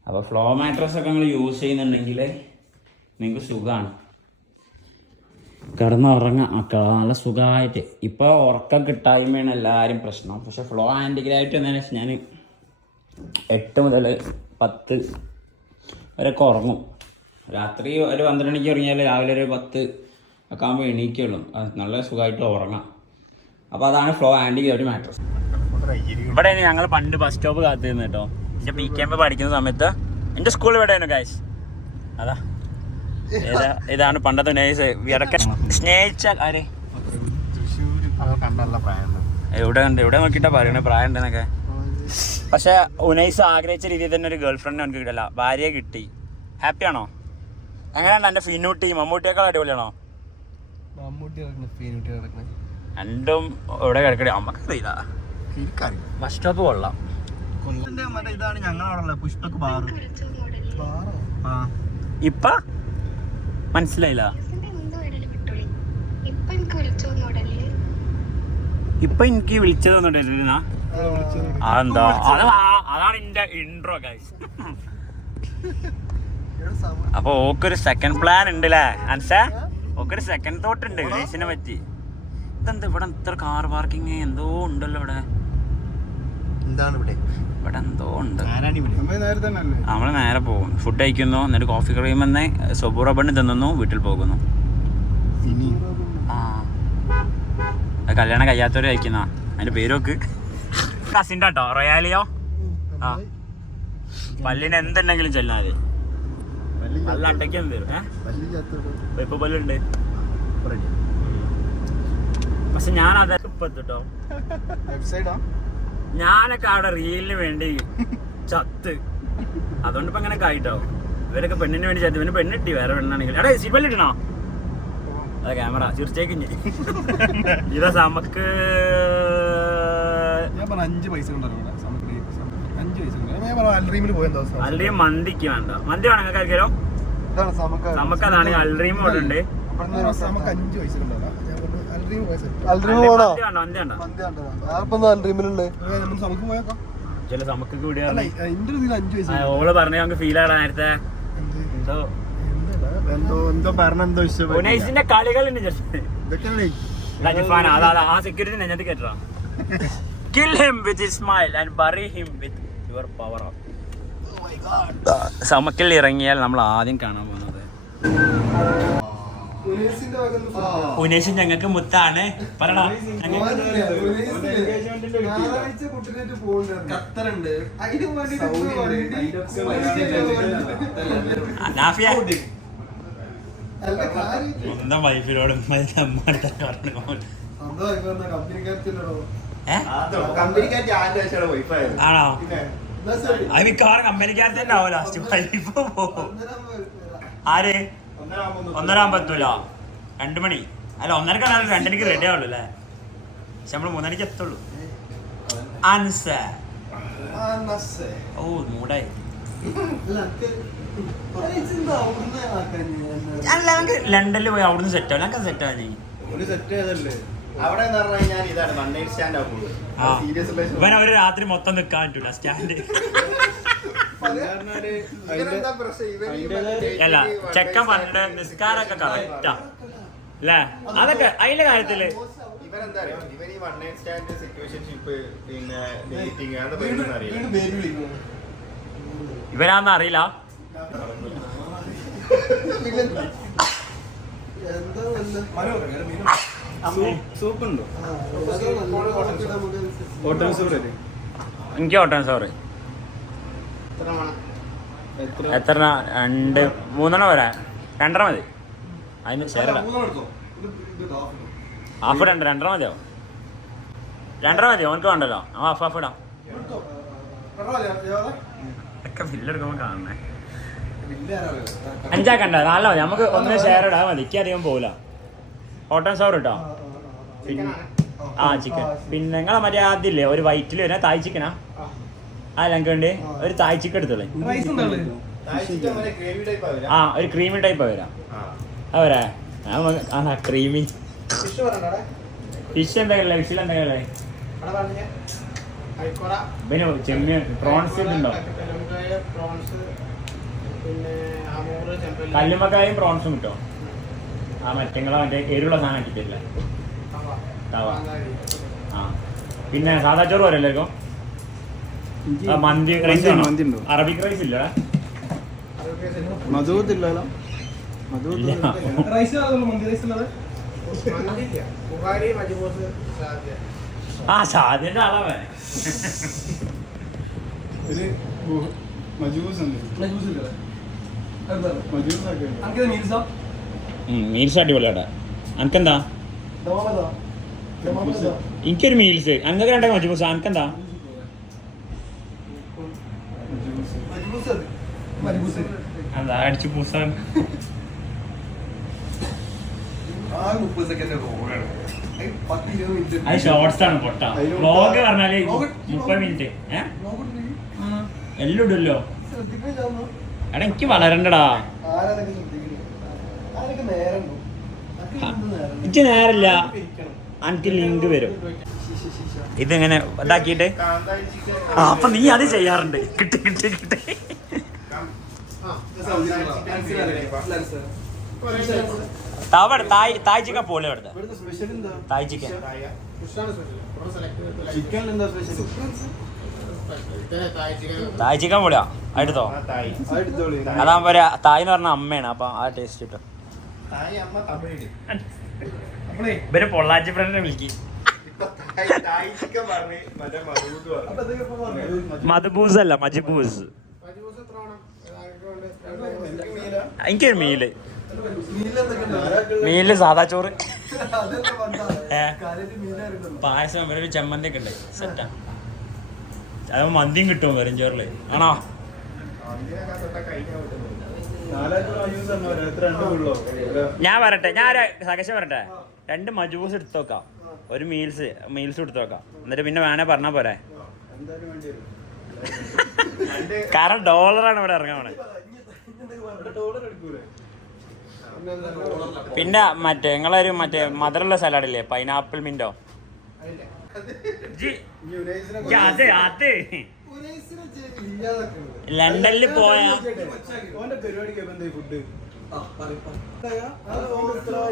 അപ്പോൾ ഫ്ലോ മാട്രസ് ഒക്കെ നിങ്ങൾ യൂസ് ചെയ്യുന്നുണ്ടെങ്കിൽ നിങ്ങൾക്ക് സുഖമാണ് കിടന്നുറങ്ങാം നല്ല സുഖമായിട്ട്. ഇപ്പോൾ ഉറക്കം കിട്ടായ്മയാണ് എല്ലാവരും പ്രശ്നം. പക്ഷേ ഫ്ലോ ആൻറ്റി ഗ്രാവിറ്റി എന്താണെന്ന് വെച്ചാൽ ഞാൻ 8 മുതൽ 10 വരെയൊക്കെ ഉറങ്ങും. രാത്രി ഒരു 12 മണിക്ക് ഉറങ്ങിയാൽ രാവിലെ ഒരു 10 ഒക്കെ ആകുമ്പോൾ എണീക്കുള്ളൂ. നല്ല സുഖമായിട്ട് ഉറങ്ങാം. അപ്പോൾ അതാണ് ഫ്ലോ ആൻറ്റി ഗ്രാവിറ്റി മാട്രസ്. ഇവിടെ ഞങ്ങൾ പണ്ട് ബസ് സ്റ്റോപ്പ് കാത്തിരുന്നു കേട്ടോ. എൻ്റെ PKM പഠിക്കുന്ന സമയത്ത് എൻ്റെ സ്കൂൾ ഇവിടെയാണ് ഗൈസ്. അതാ ഇതാണ് പണ്ടത്തെ നേഴ്സ് ഇറക്ക സ്നേഹിച്ച ആര് എവിടെ നോക്കിയിട്ടാ പറയണേ പ്രായം ഉണ്ടെന്നൊക്കെ. പക്ഷെ ഉനൈസ് ആഗ്രഹിച്ച രീതിയിൽ തന്നെ ഒരു ഗേൾ ഫ്രണ്ട് എനിക്ക് കിട്ടില്ല, ഭാര്യയെ കിട്ടി. ഹാപ്പിയാണോ? എങ്ങനെയാണ് എൻ്റെ ഫിനൂട്ടി മമ്മൂട്ടിയേക്കാൾ അടിപൊളിയാണോ? രണ്ടും എവിടെ കിടക്കണേ അമ്മക്കറിയില്ല. ബസ് സ്റ്റോപ്പ് കൊള്ളാം. ഇതാണ് ഞങ്ങളവിടെ പുഷ്പക്ക് ബാർ. ഇപ്പ മനസ്സിലായില്ല. ഇപ്പൊ എനിക്ക് വിളിച്ചത് തന്നിട്ടില്ല. അതെന്താ അതാണ് എന്റെ ഇൻട്രോ ഗൈസ്. അപ്പൊ ഓക്കൊരു സെക്കൻഡ് പ്ലാൻ ഉണ്ട് അല്ലേ അൻസാ? ഓക്കൊരു സെക്കൻഡ് തോട്ട് ഉണ്ട് ഗൈസിനെ പറ്റി. ഇതെന്താ ഇവിടെ ഇത്ര കാർ പാർക്കിങ് എന്തോ ഉണ്ടല്ലോ ഇവിടെ. എന്താണ് ഇവിടെ എന്തോ ഉണ്ട്. നമ്മൾ നേരെ പോകും, ഫുഡ് കഴിക്കുന്നു, എന്നിട്ട് കോഫി കഴിയുമെന്ന് സൊബൂറ ബണ്ണ് തിന്നുന്നു, വീട്ടിൽ പോകുന്നു. ആ കല്യാണം കഴിയാത്തവര് കഴിക്കുന്ന അതിന്റെ പേര് നോക്ക്. കസിൻ്റെ കേട്ടോ റൊയാലിയോ. ആ പല്ലിന് എന്തുണ്ടെങ്കിലും ചെല്ലാൻ മതി. നല്ല അട്ടയ്ക്കും തരും. ഇപ്പൊ പല്ലുണ്ട്. പക്ഷെ ഞാനത് ഇപ്പത്തിട്ടോ ഞാനൊക്കെ അവിടെ റീലിന് വേണ്ടി ചത്ത്. അതുകൊണ്ട് ഇപ്പൊ അങ്ങനെ കായിട്ടാവും. ഇവരൊക്കെ പെണ്ണിന് വേണ്ടി ചത്ത്. ഇവന് പെണ്ണിട്ടി വേറെ പെണ്ണാണെങ്കിൽ. എടാ സിബല്ലിട്ടണോ? അതെ ക്യാമറ തീർച്ചയായും. ഇതാ നമുക്ക് 5 പൈസ അൽറീം മന്തിക്ക് വേണ്ട. മന്തി വേണം നിങ്ങൾക്ക് ആർക്കാലോ? നമുക്ക് അതാണെങ്കിൽ അൽറീം ഇവിടെ ഉണ്ട്. ചില നമുക്ക് കൂടിയ ഓള് പറഞ്ഞ നമുക്ക് ഫീൽ ആണ് നേരത്തെ ഉനൈസിന്റെ കളികളുണ്ട്. ആ സെക്യൂരിറ്റി നെഞ്ഞത്ത് കേട്ടോ. Kill him with his smile and bury him with your power up. സമക്കിൽ ഇറങ്ങിയാൽ നമ്മൾ ആദ്യം കാണാൻ പോകുന്നത് ഉനേഷ് ഞങ്ങൾക്ക് മുത്താണ്. പറടാ സ്വന്തം വൈഫിനോട് ആണോ? അത് മിക്കവാറും കമ്പനിക്കാർ തന്നെ ആവും ലാസ്റ്റ്. വൈഫ് പോവും. ആര് 1:30 എത്തൂല. 2 മണി അല്ല 1:30 2:00 റെഡി ആവുള്ളൂ അല്ലേ? പക്ഷെ നമ്മള് 3:00 എത്തുള്ളൂ. ഓ മൂടായി. ലണ്ടനിൽ പോയി അവിടുന്ന് സെറ്റ് ആവും. ഞങ്ങൾക്ക് സെറ്റ് ആവും. ഇവൻ അവര് രാത്രി മൊത്തം നിക്കാൻ പറ്റൂല സ്റ്റാൻഡ്. അല്ല ചെക്കൻ പണ്ട് നിസ്കാരൊക്കെ കറക്റ്റാ അല്ലേ? അതൊക്കെ അതിന്റെ കാര്യത്തില് ഇവരാന്ന് അറിയില്ല. എനിക്ക് ഓട്ടം സോറി എത്ര 2 3 വരാ 2:30 മതി. അതിന് ചേരടാ ഹാഫ് 2:30 മതിയോ? 2:30 മതിയോ? ഓനക്ക് വേണ്ടല്ലോ. ഹാഫ് ഇടാം. ഒക്കെ ബില്ലെടുക്കുമ്പോ കാണണേ. 5 ആക്കണ്ട 4 മതി. നമുക്ക് ഒന്ന് ഷെയർ ഇടാൻ മതി. എനിക്ക് അധികം പോവില്ല. ഹോട്ടൽ സോർ കേട്ടോ. ചിക്കൻ. പിന്നെ നിങ്ങളെ മറ്റേ ആദ്യമില്ലേ ഒരു വൈറ്റിൽ വരുന്ന തായ് ചിക്കനാ? ഞങ്ങൾക്ക് വേണ്ടി ഒരു തായ് ചിക്കൻ എടുത്തോളേ. ഒരു ക്രീമി ടൈപ്പാ വരാം. അവരാ ക്രീമി ഫിഷ് എന്തെങ്കിലും ഫിഷിൽ എന്തെങ്കിലും പിന്നെ ചെമ്മീൻ പ്രോൺസ് ഉണ്ടോ? കല്ലുമ്മക്കായും പ്രോൺസും കിട്ടോ? മറ്റങ്ങളെ മറ്റേ എരിവുള്ള സാധനം കിട്ടില്ല. പിന്നെ സാധാ ചോറ് പോലെ എല്ലാവർക്കും മന്തി റൈസ് ആണോ? അറബിക് റൈസ് ഇല്ല. സാധ്യന്റെ ആളാവേ. മീൽസ് അടിപൊളിയാടാ. അനക്കെന്താ? എനിക്കൊരു മീൽസ്. അങ്ങനെ 2 മജൂസ്. അനക്കെന്താ? എന്താ അടിച്ചു പൂസാൻ? അത് ഷോർട്സ് ആണ് പൊട്ട. വ്ലോഗ് പറഞ്ഞാല് 30 മിനിറ്റ് എല്ലാം ഇടുമല്ലോ. എടാ എനിക്ക് വളരണ്ടടാ. എനിക്ക് നേരല്ല. എനിക്ക് ലിങ്ക് വരും. ഇതിങ്ങനെ ഇതാക്കിയിട്ട് അപ്പൊ നീ അത് ചെയ്യാറുണ്ട്. കിട്ടി കിട്ടി കിട്ടി. അവിടെ തായ് ചിക്കൻ പോലെ ഇവിടുത്തെ തായ് ചിക്കൻ. തായ് ചിക്കൻ പൊളിയാ. എടുത്തോ. അതാകുമ്പോ തായ് എന്ന് പറഞ്ഞ അമ്മയാണ്. അപ്പൊ ആ ടേസ്റ്റ് കിട്ടും. ഇവര് പൊള്ളാച്ചി ഫ്രണ്ടിനെ വിളിക്ക്. മധുബൂസ് അല്ല മജിബൂസ്. എനിക്കൊരു മീല് സാദാ ചോറ് പായസം ഒരു ചമ്മന്തി ഒക്കെ ഉണ്ട് സെറ്റാ. അത് മന്തിയും കിട്ടും വെറും ചോറില് ആണോ? ഞാൻ പറയട്ടെ, ഞാൻ സകശം പറയട്ടെ, 2 മജൂസ് എടുത്ത് നോക്കാം, ഒരു മീൽസ് എടുത്ത് നോക്കാം, എന്നിട്ട് പിന്നെ വേണേ പറഞ്ഞാ പോരെ. കാരണം ഡോളറാണ് ഇവിടെ ഇറങ്ങാൻ പോണേ. പിന്നെ നിങ്ങളൊരു മധുരമുള്ള സലാഡില്ലേ, പൈനാപ്പിൾ മിന്റോ, ലണ്ടനിൽ പോയ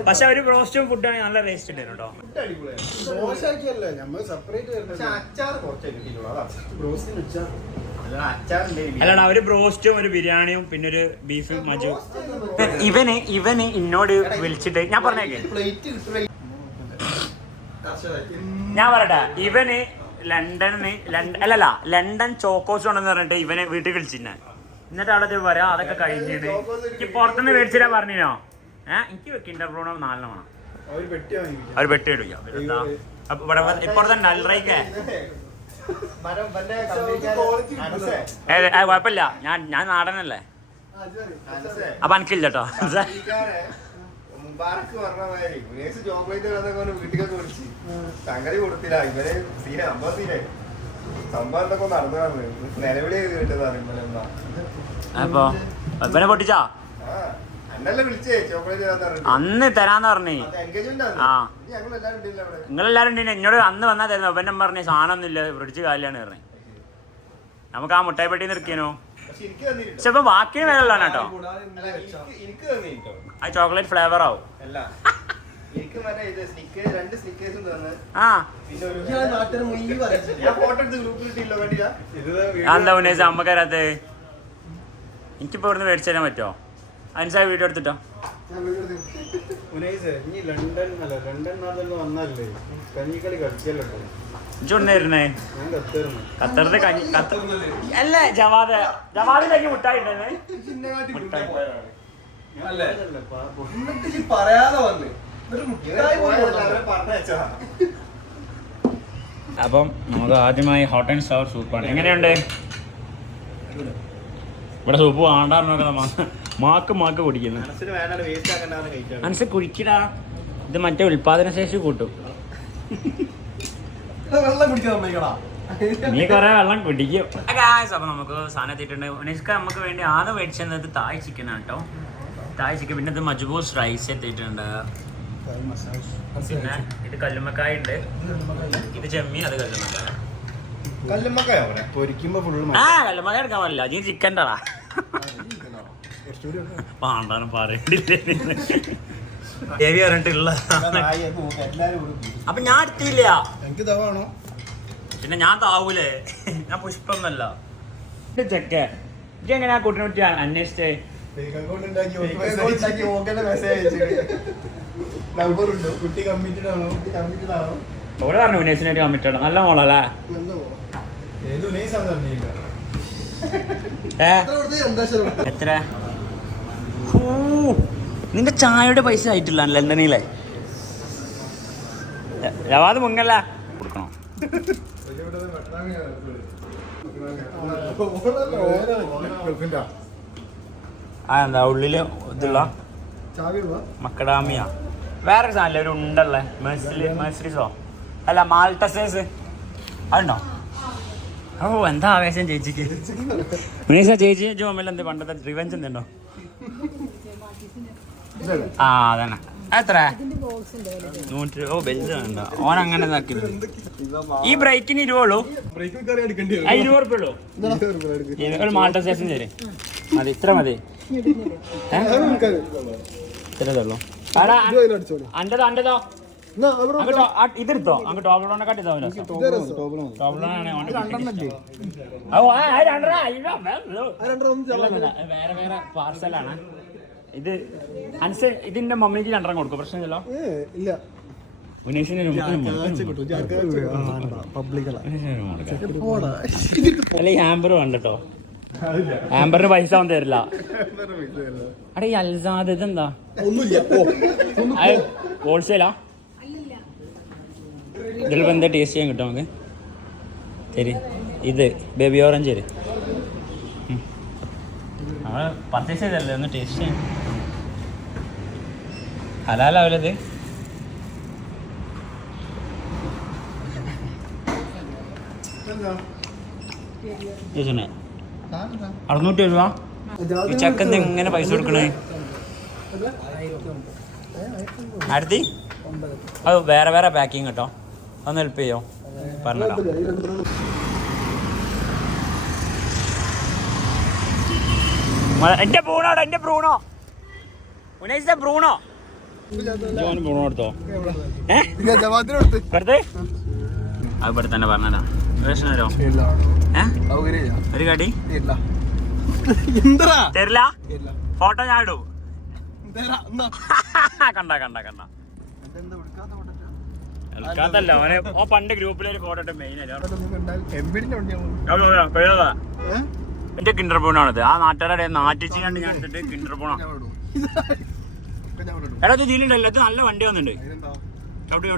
പക്ഷെ ഒരു ബ്രോസ്റ്റും ഫുഡാണെങ്കിൽ നല്ല ടേസ്റ്റ് ഉണ്ട് കേട്ടോ. അല്ലാണ്ട് അവര് ബ്രോസ്റ്റും ഒരു ബിരിയാണിയും പിന്നെ ഒരു ബീഫ് മജു. ഇവന് എന്നോട് വിളിച്ചിട്ട് ഞാൻ പറഞ്ഞേക്കെ, ഞാൻ പറയട്ടെ, ഇവന് ലണ്ടൻ ചോക്കോസ് ഉണ്ടെന്ന് പറഞ്ഞിട്ട് ഇവനെ വീട്ടിൽ വിളിച്ചിരുന്ന. എന്നിട്ട് അവിടെ പറയാ അതൊക്കെ കഴിഞ്ഞത് എനിക്ക് പുറത്തുനിന്ന് മേടിച്ചിട്ടാ പറഞ്ഞോ. എനിക്ക് കിൻഡർ ബ്രൗണോ 4 വേണം. അവർ പെട്ടി എടുക്കാം ഇപ്പുറത്തെ നല്ലറേക്കേ. കുഴപ്പമില്ല, ഞാൻ നാടനല്ലേ, അപ്പൊ എനിക്കില്ല കേട്ടോ. മുബാറക്ക് പറഞ്ഞ മാതിരി ചോക്ലേറ്റ് വീട്ടിലേക്ക് കുറിച്ച് സംഗതി കൊടുത്തില്ല. ഇവരെ സീന സംഭവം എന്തൊക്കെ നടന്നതാണ്, നിലവിളി കേട്ടതാണ്. അപ്പൊ ഇവനെ പൊട്ടിച്ചാ അന്നല്ലേ വിളിച്ചേ ചോക്ലേറ്റ് അന്ന് തരാന്ന് പറഞ്ഞേ. ആ ഞങ്ങളെല്ലാരും നിങ്ങളെല്ലാരും ഉണ്ടെങ്കിൽ എന്നോട് അന്ന് വന്നാ തരുന്നു. ഇവനും പറഞ്ഞേ സാധനം ഒന്നുമില്ല, ഫ്രിഡ്ജ് കാലിലാണ് പറഞ്ഞേ. നമുക്ക് ആ മുട്ടായി പെട്ടി നിർക്കിയനോ. പക്ഷെ ഇപ്പൊ ബാക്കി വിലയുള്ളതാണ് കേട്ടോ. ആ ചോക്ലേറ്റ് ഫ്ലേവർ ആവും. എന്താ ഉന്നയിച്ച അമ്മക്കാരത്ത് എനിക്കിപ്പോ ഇവിടുന്ന് മേടിച്ചു തരാൻ പറ്റുമോ? അനുസായ വീഡിയോ എടുത്തിട്ടോ. ഇജൊന്നായിരുന്നേ ഖത്തറിന്റെ കഞ്ഞി അല്ലേ? ജവാദിലേക്ക് മുട്ടായി ഉണ്ടെന്നേ. അപ്പം നമുക്ക് ആദ്യമായി ഹോട്ട് ആൻഡ് സവർ സൂപ്പാണ്. എങ്ങനെയുണ്ട്? ഇവിടെ സൂപ്പ് വേണ്ടാറിനൊക്കെ മാക്ക് കുടിക്കുന്നു. മനസ്സ് കുടിക്കടാ, ഇത് മറ്റേ ഉൽപാദന ശേഷി കൂട്ടും. നീ കൊറേ വെള്ളം കുടിക്കും. അപ്പൊ നമുക്ക് സാധനം എത്തിയിട്ടുണ്ട്. ഉനീസ്ക നമുക്ക് വേണ്ടി ആദ്യം മേടിച്ചത് തായ് ചിക്കൻ ആണ് കേട്ടോ. തായ് ചിക്കൻ, പിന്നെ ഇത് മജ്ബൂസ് റൈസ് എത്തിയിട്ടുണ്ട്, പിന്നെ ഇത് കല്ലുമ്മക്കായ ഉണ്ട്, ഇത് ചെമ്മീൻ, അത് കല്ലുമ്മക്കായ. കല്ലുമ്മക്കായ എടുക്കാൻ പാടില്ല, അത് ചിക്കൻ്റെ പാണ്ടാനും പറയണ്ടില്ലേ ദേവി പറഞ്ഞിട്ടുള്ള. അപ്പൊ ഞാൻ എടുത്തില്ല, പിന്നെ ഞാൻ താവൂലേ, ഞാൻ പുഷ്പമൊന്നല്ല. ചെക്ക ഇത് എങ്ങനെയാ കൂട്ടിനെ പറ്റി അന്വേഷിച്ചേ? ഓള് പറഞ്ഞു ഉനേസിനായിട്ട് കമ്മിറ്റഡ്. നല്ല മോളല്ലേ? എത്ര? നിന്റെ ചായയുടെ പൈസ ആയിട്ടില്ല ലണ്ടനിലെ. ജവാദ് മുങ്ങല്ല കൊടുക്കണോ? എന്താ ഉള്ളില് ഇതുള്ള മക്കഡാമിയ വേറെ സാധനം ഒരു ഉണ്ടല്ലേ, മെഴ്സറീസോ അല്ല മാൾട്ടസേഴ്സ് അതുണ്ടോ? ഓ എന്താ ആവേശം ചേച്ചിക്ക്. ഉനീസ ചേച്ചി ജോമല്ല എന്ത് പണ്ടത്തെ റിവെഞ്ച് എന്തുണ്ടോ? ആ അതന്നെ. എത്ര? 100. ഓ ബെഞ്ച് വേണ്ട, ഓൻ അങ്ങനെ ഇതാക്കിയത്. ഈ ബ്രേക്കിന് 20 ഉള്ളൂ, 20 ഉറുപ്പ ഉള്ളൂ. ഒരു മാൾട്ടസേഴ്സും തരേ മതി, ഇത്ര മതി. ഇത്രതേ അൻ്റെതോ ഇതെടുത്തോ, അങ്ങ് ടോബ്ലോണെക്കാട്ടി വേറെ വേറെ പാർസലാണ് ഇത്. ഇതിന്റെ മമ്മിക്ക് 2 കൊടുക്കും, പ്രശ്നമില്ലല്ലോ. അല്ലെ ഹാമ്പർ വേണ്ട കേട്ടോ. ആംബറിന് പൈസ ഒന്നും തരില്ല. അടെ ഈ അൽസാദ് ഇതെന്താ ഹോൾസെയിലാ? ഇതിലിപ്പോൾ എന്താ ടേസ്റ്റ് ചെയ്യാൻ കിട്ടും നമുക്ക്? ശരി, ഇത് ബേബി ഓറഞ്ച് തരും. നമ്മൾ പർച്ചേസ് ചെയ്തല്ലേ, ഒന്ന് ടേസ്റ്റ് ചെയ്യാം. ഹലാലാവില്ലത്? ചേച്ചനെ 600 രൂപ. ഈ ചക്കന്ത് എങ്ങനെ പൈസ കൊടുക്കണേ? 1000? അത് വേറെ വേറെ പാക്കിങ് കേട്ടോ, ഒന്ന് ഹെൽപ്പ് ചെയ്യോ? പറഞ്ഞോ. എന്റെ ബ്രൂണോടോ, എന്റെ ബ്രൂണോ ഉനൈസ ബ്രൂണോ ബ്രൂണോ എടുത്തോ. വെറുതെ അത് ഇവിടെ തന്നെ പറഞ്ഞതാ. പ്രശ്നമല്ലോ ഒരു കടി തരില്ല. ഫോട്ടോ ഞാൻ ഇടൂ. കണ്ട കണ്ട കണ്ട എടുക്കാത്തല്ല അവന്. ഓ പണ്ട് ഗ്രൂപ്പിലൊരു ഫോട്ടോ ഇട്ട് മെയിൻ എന്റെ കിൻഡർ പൂണാണിത്. ആ നാട്ടുകാരുടെ നാട്ടിച്ച് കണ്ട് ഞാൻ എടുത്തിട്ട് കിൻഡർ പൂണ. എടാ ഇത് ഇതിലുണ്ടല്ലോ, ഇത് നല്ല വണ്ടി വന്നിട്ടുണ്ട്. ചവിട്ടി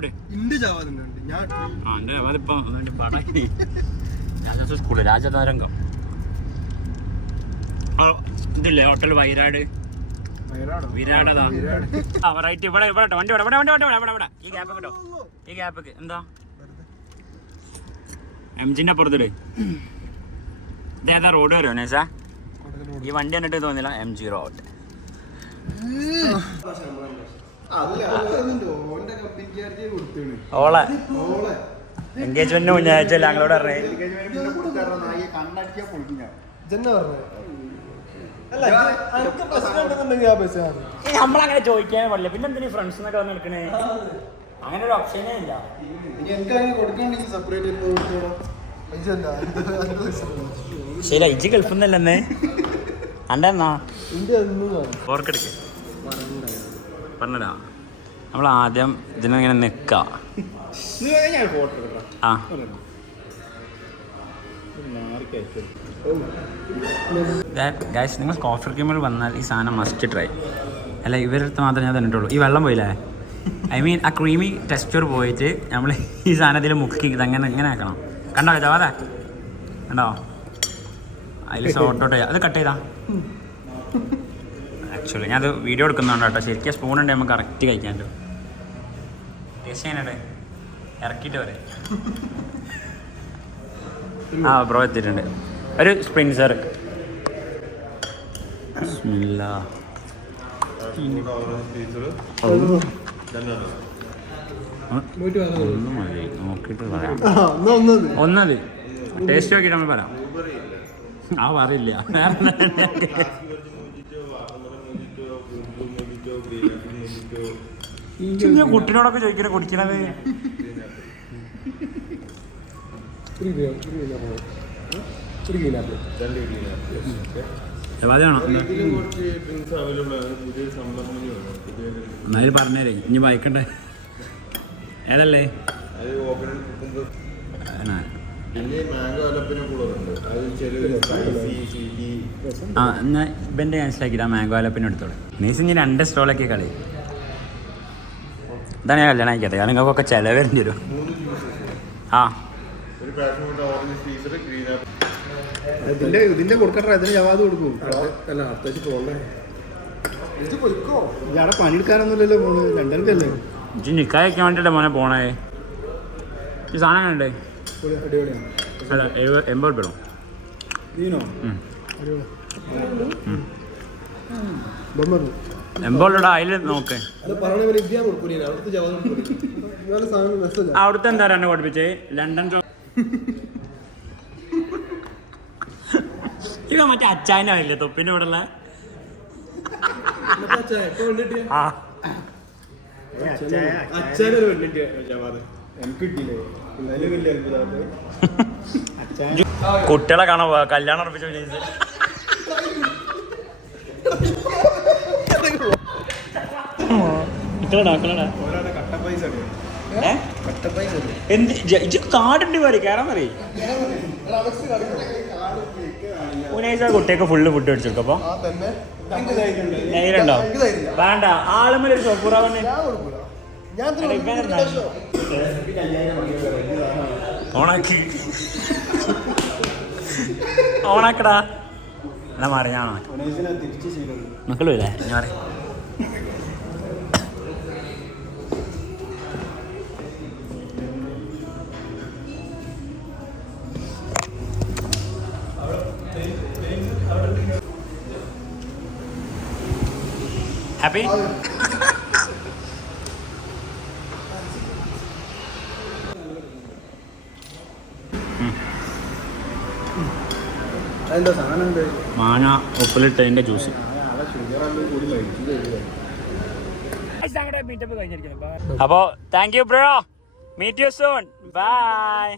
സ്കൂള് രാജതാരംഗം ഇതില്ലേ ഹോട്ടൽ വൈരാട് വിരാടതാ. റൈറ്റ് ഇവിടെ ഇവിടെ വണ്ടി ഇവിടെ ഇവിടെ ഇവിടെ ഇവിടെ ഈ ഗ്യാപ്പ് കേട്ടോ, ഈ ഗ്യാപ്പ് എന്താ എംജിന്റെ അപ്പുറത്തിട്. ഇതേതാ റോഡ് വരുമോ നേസാ? ഈ വണ്ടി കണ്ടിട്ട് തോന്നില്ല MG റോഡ്. ഓളെ എൻഗേജ്മെന്റിന് മുന്നേ അയച്ചല്ല ഞങ്ങളോട് പറഞ്ഞേ. നമ്മളങ്ങനെ ചോദിക്കാൻ പാടില്ല. പിന്നെ എന്തിനാ ഫ്രണ്ട്സ് എന്നൊക്കെ വന്ന് നിൽക്കണേ? അങ്ങനെ ഒരു ഓപ്ഷനേ ഇല്ല. ശരി, ഇജ്ജ് ഗൾഫിന്നല്ലേ അണ്ടെന്നാ ഓർക്കെടുക്ക് പറഞ്ഞടാ. നമ്മൾ ആദ്യം ഇതിനിങ്ങനെ നിൽക്കാം. ആ ഗൈസ്, നിങ്ങൾ കോഫി ക്രീമിൽ വന്നാൽ ഈ സാധനം മസ്റ്റ് ട്രൈ. അല്ല ഇവരടുത്ത് മാത്രമേ ഞാൻ തന്നിട്ടുള്ളൂ. ഈ വെള്ളം പോയില്ലേ, ഐ മീൻ ആ ക്രീമി ടെക്സ്ചർ പോയിട്ട് നമ്മൾ ഈ സാധനത്തിൽ മുക്കി ഇതങ്ങനെ ഇങ്ങനെ ആക്കണം. കണ്ടോ ജവാദേ, കണ്ടോ? അതിൽ ഷോർട്ടോട്ട് അത് കട്ട് ചെയ്താ. ആക്ച്വലി ഞാൻ അത് വീഡിയോ എടുക്കുന്നുണ്ട് കേട്ടോ. ശരിക്കും സ്പൂൺ ഉണ്ട്, നമുക്ക് കറക്റ്റ് കഴിക്കാൻ പറ്റും. ടേസ്റ്റ് ചെയ്യാനട്ടെ, ഇറക്കിയിട്ട് വരെ. ആ ബ്രോ എത്തിയിട്ടുണ്ട്. ഒരു സ്പ്രിൻസർ ഒന്നും മതി, നോക്കിയിട്ട് പറയാം. ഒന്നത് ടേസ്റ്റ് നോക്കിയിട്ട് നമ്മൾ പറയാം. ആ പറയില്ല. കുട്ടിനോടൊക്കെ ചോദിക്കണ കുടിക്കണത്. എന്നാലും പറഞ്ഞേരേ, ഇനി വായിക്കണ്ടേ? ഏതല്ലേ? ആ എന്നാ ഇവൻ്റെ ക്യാൻസലാക്കിയിട്ട് ആ മാംഗോ ആലപ്പിന് എടുത്തോളെ. നീസ് ഇനി 2 സ്റ്റോളൊക്കെ കളി. ഇതാണ് ഞാൻ കല്യാണം അയക്കാതെ, കാരണം നിങ്ങൾക്കൊക്കെ ചിലവ് വരേണ്ടി വരും. ആ ഇതിന്റെ കൊടുക്കട്ടെ, അതിന് ജവാദ് കൊടുക്കും. ഇയാടെ പണിയെടുക്കാനൊന്നുമില്ലല്ലോ പോണ്, ലണ്ടനിലല്ലേ? ഇജ്ജ് നിക്കാഹ് വയ്ക്കാൻ വേണ്ടിയിട്ടല്ലേ മോനെ പോണേ? ഈ സാധനം കണ്ടേ? അല്ല 80 രൂപ. എംബോളിടാ അതിൽ നോക്കേ. അവിടുത്തെ എന്താ എന്നെ പഠിപ്പിച്ചേ? ലണ്ടൻ ഇവ മറ്റേ അച്ചായൻ്റെ ആയില്ലേ തൊപ്പിൻ്റെ ഇവിടെ ഉള്ള? കുട്ടികളെ കാണാൻ പോവാ, കല്യാണം ഉറപ്പിച്ചു. എന്ത് കാടുണ്ട് വരെ കയറാൻ പറയും. ഉനൈസ കുട്ടിയൊക്കെ ഫുള്ള് ഫുഡ് മേടിച്ചെടുക്കും അപ്പൊ ആ തന്നെ നെയ്യിലുണ്ടോ എനിക്ക് തരില്ല. വേണ്ട ആളുമൊരു സോപ്പുറാവന്നെ ഞാൻ കൊടുക്കൂല. ഞാൻ ഇതിന് ഓണാക്കി ഓണാക്കടാ എന്നാ മാറി ഞാൻ മക്കളും ഇല്ലേ ഞാൻ മാറി ഹാപ്പി അതെന്താ സാധനം ഉണ്ട് മാങ്ങ ഉപ്പിലിട്ടതിന്റെ ജ്യൂസ് അപ്പോ thank you bro meet you soon by